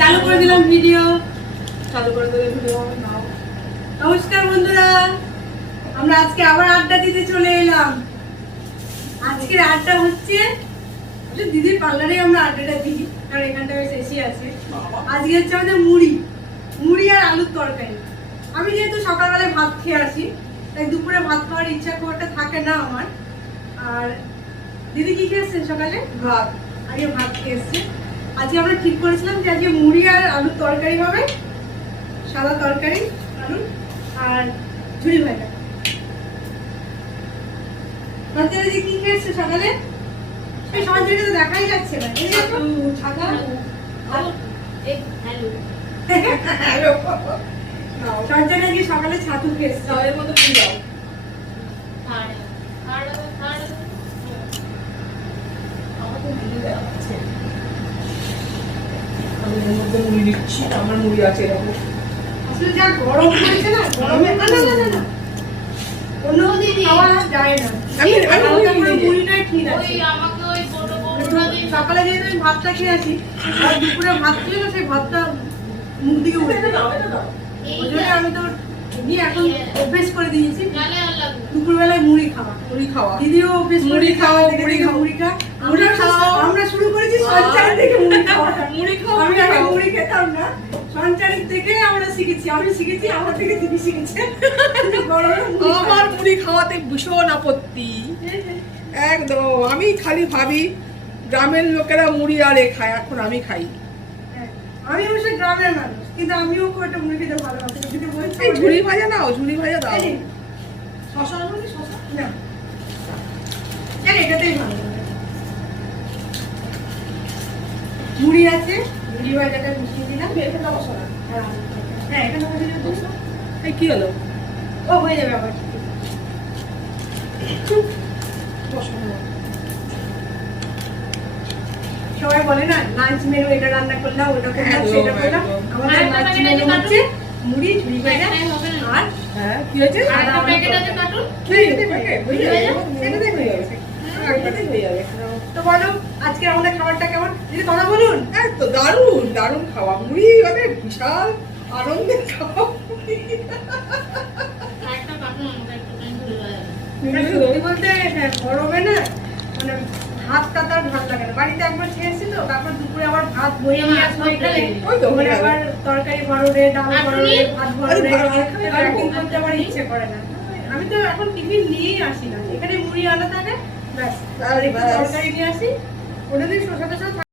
চালু করে দিলাম ভিডিও। নাও। নমস্কার বন্ধুরা, আমরা আজকে আবার আড্ডা দিতে চলে এলাম। আজকের আড্ডা হচ্ছে দিদির পার্লারে আমরা আড্ডাটা দিই, কারণ এখানটা বেশ এসি আছে। আজকে হচ্ছে আমাদের মুড়ি আর আলুর তরকারি। আমি যেহেতু সকালবেলায় ভাত খেয়ে আসি, তাই দুপুরে ভাত খাওয়ার ইচ্ছা খুব একটা থাকে না আমার। আর দিদি কি খেয়েছেন সকালে? ভাত। আগে ভাত খেয়েছে। আজকে আমরা ঠিক করেছিলাম যে আজকে মুড়ি আর আলুর তরকারি হবে, সাদা তরকারি আলু আর ঝুড়ি ভাজা। বাচ্চারা যে কি খেয়েছে সকালে সেই সমাজকে তো দেখাই যাচ্ছে না। এই যে ছাগা হ্যালো সঞ্জনা কি সকালে ছাতু খেয়েছে, চালের মতো পুরাও। আমার মুড়ি আছে এরকম। আসলে যা গরম পড়েছে না, গরমে না অন্য খাওয়া যায় না। মুড়িটাই ঠিক আছে। সকালে যেহেতু আমি ভাতটা খেয়ে আসি, আর দুপুরে ভাত খেয়ে না, সেই ভাতটা মুখ দিকে উঠে ওই জন্য আমি তো এখন অভ্যেস করে দিয়েছি দুপুরবেলায় মুড়ি খাওয়া। দিদিও অভ্যেস মুড়ি খাওয়া। আমরা শুরু করেছি সঞ্চারের থেকে মুড়ি খাওয়া। আমি আগে মুড়ি খেতাম না, সঞ্চারের থেকে আমরা শিখেছি। আমি শিখেছি, আমার থেকে দিদি শিখেছে। আমার মুড়ি খাওয়াতে ভীষণ আপত্তি একদম। আমি খালি ভাবি গ্রামের লোকেরা মুড়ি আরে খায়, এখন আমি খাই। আমি অবশ্য গ্রামের মানুষ, কিন্তু আমিও খুব একটা মুড়ি খেতে ভালোবাসি। যদি বলছি ঝুড়ি ভাজা নাও, ঝুড়ি ভাজা দাও। শশা না, এটাতেই ভালো লাগে। মুড়ি আছে, মুড়ি ভাজাটা মিশিয়ে দিলাম। এখানটা বসো না। হ্যাঁ, এখানে বসিয়ে বসো। এই কি হলো? ও হয়ে যাবে আবার। সবাই বলে না লাঞ্চ মেনু এটা রান্না করলাম, ওটা করলাম, সেটা করলাম। আমাদের লাঞ্চ মেনু হচ্ছে মুড়ি, ঝুড়ি ভাজা আর হ্যাঁ কি হয়েছে? আরেকটা প্যাকেট আছে কাটুন। তো বলো আজকে আমাদের খাবারটা কেমন? দিদি কথা বলুন। তো দারুণ দারুণ খাওয়া মুড়ি, মানে বিশাল আনন্দের খাওয়া। বলতে গরমে না মানে ভাতটা তার ভালো লাগে না। বাড়িতে একবার খেয়েছি তো, তারপর দুপুরে আবার ভাত বয়ে নিয়ে আসবো এখানে। মানে আবার তরকারি বড়রে, ডাল বড়রে, ভাত বড়রে প্যাকিং করতে আমার ইচ্ছে করে না। আমি তো এখন টিফিন নিয়েই আসি না, এখানে মুড়ি আনা থাকে ব্যাস, তরকারি নিয়ে আসি, ওটা দিয়ে শসা টসা